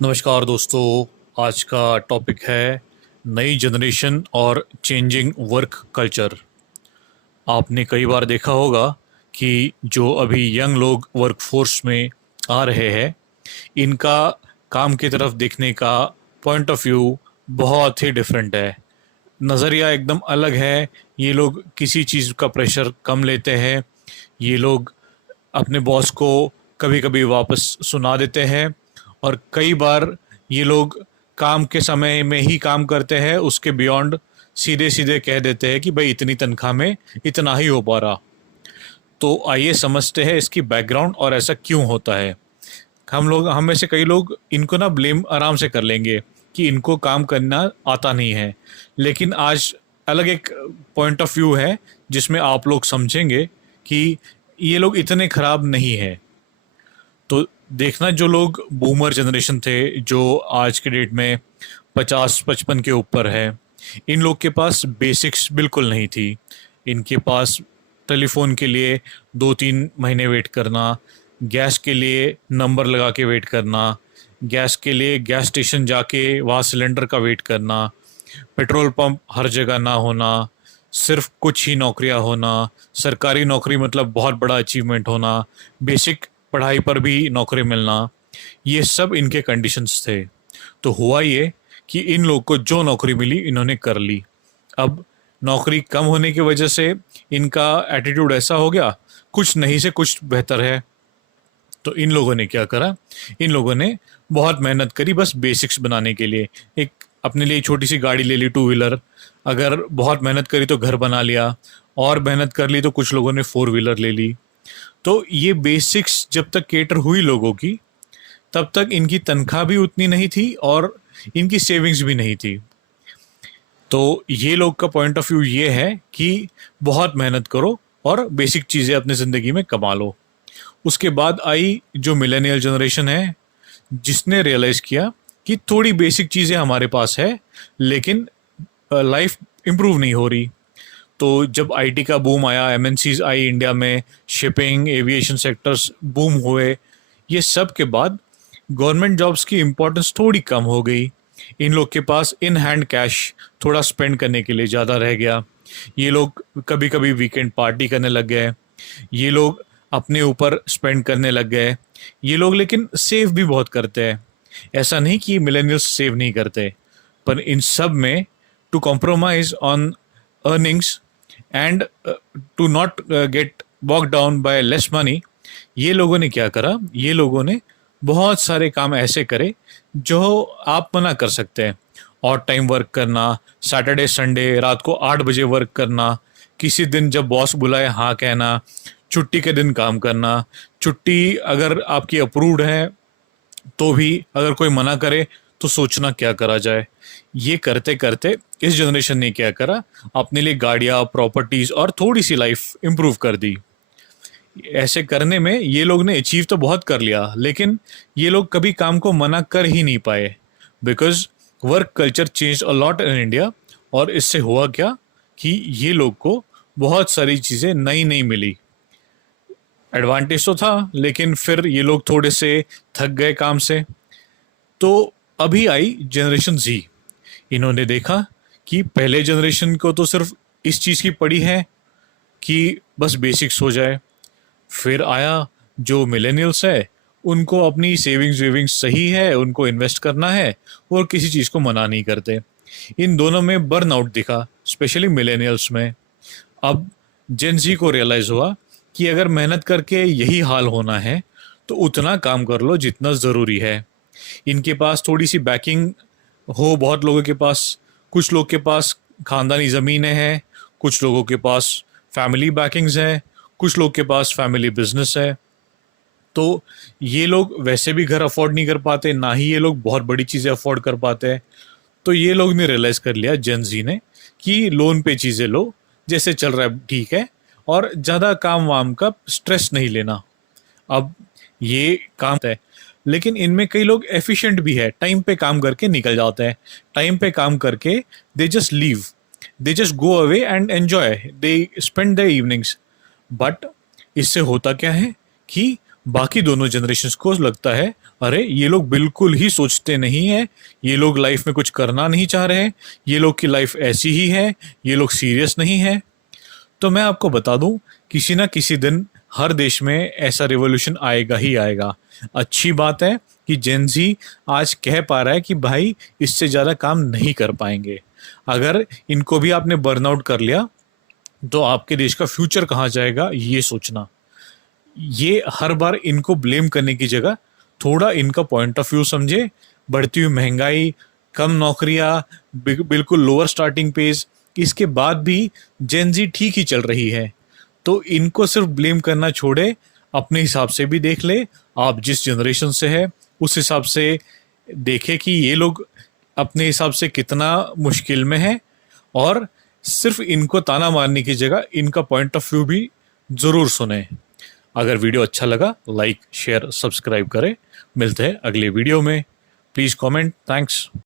नमस्कार दोस्तों। आज का टॉपिक है नई जनरेशन और चेंजिंग वर्क कल्चर। आपने कई बार देखा होगा कि जो अभी यंग लोग वर्कफोर्स में आ रहे हैं, इनका काम की तरफ देखने का पॉइंट ऑफ व्यू बहुत ही डिफरेंट है। नज़रिया एकदम अलग है। ये लोग किसी चीज़ का प्रेशर कम लेते हैं। ये लोग अपने बॉस को कभी कभी वापस सुना देते हैं, और कई बार ये लोग काम के समय में ही काम करते हैं, उसके बियॉन्ड सीधे सीधे कह देते हैं कि भाई इतनी तनख्वाह में इतना ही हो पा रहा। तो आइए समझते हैं इसकी बैकग्राउंड और ऐसा क्यों होता है। हम में से कई लोग इनको ना ब्लेम आराम से कर लेंगे कि इनको काम करना आता नहीं है, लेकिन आज अलग एक पॉइंट ऑफ व्यू है जिसमें आप लोग समझेंगे कि ये लोग इतने खराब नहीं है। तो देखना, जो लोग बूमर जनरेशन थे, जो आज के डेट में 50-55 के ऊपर है, इन लोग के पास बेसिक्स बिल्कुल नहीं थी। इनके पास टेलीफोन के लिए 2-3 महीने वेट करना, गैस के लिए नंबर लगा के वेट करना, गैस के लिए गैस स्टेशन जाके वहाँ सिलेंडर का वेट करना, पेट्रोल पंप हर जगह ना होना, सिर्फ कुछ ही नौकरियां होना, सरकारी नौकरी मतलब बहुत बड़ा अचीवमेंट होना, बेसिक पढ़ाई पर भी नौकरी मिलना, ये सब इनके कंडीशंस थे। तो हुआ ये कि इन लोग को जो नौकरी मिली इन्होंने कर ली। अब नौकरी कम होने की वजह से इनका एटीट्यूड ऐसा हो गया, कुछ नहीं से कुछ बेहतर है। तो इन लोगों ने क्या करा, इन लोगों ने बहुत मेहनत करी बस बेसिक्स बनाने के लिए। एक अपने लिए छोटी सी गाड़ी ले ली, टू व्हीलर। अगर बहुत मेहनत करी तो घर बना लिया, और मेहनत कर ली तो कुछ लोगों ने फोर व्हीलर ले ली। तो ये बेसिक्स जब तक केटर हुई लोगों की, तब तक इनकी तनख्वाह भी उतनी नहीं थी और इनकी सेविंग्स भी नहीं थी। तो ये लोग का पॉइंट ऑफ व्यू ये है कि बहुत मेहनत करो और बेसिक चीज़ें अपनी ज़िंदगी में कमा लो। उसके बाद आई जो मिलेनियल जनरेशन है, जिसने रियलाइज़ किया कि थोड़ी बेसिक चीज़ें हमारे पास है, लेकिन लाइफ इम्प्रूव नहीं हो रही। तो जब आईटी का बूम आया, एमएनसीज आई इंडिया में, शिपिंग एविएशन सेक्टर्स बूम हुए, ये सब के बाद गवर्नमेंट जॉब्स की इम्पोर्टेंस थोड़ी कम हो गई। इन लोग के पास इन हैंड कैश थोड़ा स्पेंड करने के लिए ज़्यादा रह गया। ये लोग कभी कभी वीकेंड पार्टी करने लग गए। ये लोग अपने ऊपर स्पेंड करने लग गए। ये लोग लेकिन सेव भी बहुत करते हैं। ऐसा नहीं कि मिलेनियल्स सेव नहीं करते, पर इन सब में to compromise on earnings and to not get walk down by less money, ये लोगों ने क्या करा, ये लोगों ने बहुत सारे काम ऐसे करे जो आप मना कर सकते हैं। और टाइम वर्क करना, सैटरडे संडे रात को 8 बजे वर्क करना, किसी दिन जब बॉस बुलाए हाँ कहना, छुट्टी के दिन काम करना, छुट्टी अगर आपकी अप्रूव्ड है तो भी अगर कोई मना करे तो सोचना क्या करा जाए। ये करते करते इस जनरेशन ने क्या करा, अपने लिए गाड़ियाँ, प्रॉपर्टीज और थोड़ी सी लाइफ इम्प्रूव कर दी। ऐसे करने में ये लोग ने अचीव तो बहुत कर लिया, लेकिन ये लोग कभी काम को मना कर ही नहीं पाए, because work culture change a lot in India. और इससे हुआ क्या कि ये लोग को बहुत सारी चीज़ें नई नई मिली। एडवांटेज तो था, लेकिन फिर ये लोग थोड़े से थक गए काम से। तो अभी आई जनरेशन जी। इन्होंने देखा कि पहले जनरेशन को तो सिर्फ इस चीज़ की पड़ी है कि बस बेसिक्स हो जाए। फिर आया जो मिलेनियल्स है, उनको अपनी सेविंग्स वेविंग्स सही है, उनको इन्वेस्ट करना है और किसी चीज़ को मना नहीं करते। इन दोनों में बर्नआउट दिखा, स्पेशली मिलेनियल्स में। अब जेन जी को रियलाइज़ हुआ कि अगर मेहनत करके यही हाल होना है तो उतना काम कर लो जितना ज़रूरी है। इनके पास थोड़ी सी बैकिंग हो, बहुत लोगों के पास, कुछ लोग के पास खानदानी ज़मीनें हैं, कुछ लोगों के पास फैमिली बैकिंग्स हैं, कुछ लोग के पास फैमिली बिजनेस है। तो ये लोग वैसे भी घर अफोर्ड नहीं कर पाते, ना ही ये लोग बहुत बड़ी चीज़ें अफोर्ड कर पाते हैं। तो ये लोग ने रियलाइज़ कर लिया, जेन जी ने, कि लोन पे चीज़ें लो, जैसे चल रहा है ठीक है, और ज़्यादा काम वाम का स्ट्रेस नहीं लेना। अब ये काम है, लेकिन इनमें कई लोग एफिशिएंट भी है, टाइम पे काम करके निकल जाते हैं। टाइम पे काम करके they just leave, they just go away and enjoy, they spend the evenings. But इससे होता क्या है कि बाकी दोनों जनरेशन्स को लगता है अरे ये लोग बिल्कुल ही सोचते नहीं है, ये लोग लाइफ में कुछ करना नहीं चाह रहे हैं, ये लोग की लाइफ ऐसी ही है, ये लोग सीरियस नहीं है। तो मैं आपको बता दूं, किसी ना किसी दिन हर देश में ऐसा रिवॉल्यूशन आएगा ही आएगा। अच्छी बात है कि जेन जी आज कह पा रहा है कि भाई इससे ज़्यादा काम नहीं कर पाएंगे। अगर इनको भी आपने बर्नआउट कर लिया तो आपके देश का फ्यूचर कहाँ जाएगा ये सोचना। ये हर बार इनको ब्लेम करने की जगह थोड़ा इनका पॉइंट ऑफ व्यू समझे। बढ़ती हुई महंगाई, कम नौकरियां, बिल्कुल लोअर स्टार्टिंग पेज, इसके बाद भी जेन जी ठीक ही चल रही है। तो इनको सिर्फ ब्लेम करना छोड़े, अपने हिसाब से भी देख ले, आप जिस जनरेशन से है उस हिसाब से देखे कि ये लोग अपने हिसाब से कितना मुश्किल में है, और सिर्फ इनको ताना मारने की जगह इनका पॉइंट ऑफ व्यू भी ज़रूर सुने। अगर वीडियो अच्छा लगा लाइक शेयर सब्सक्राइब करें। मिलते हैं अगले वीडियो में। Please comment. थैंक्स।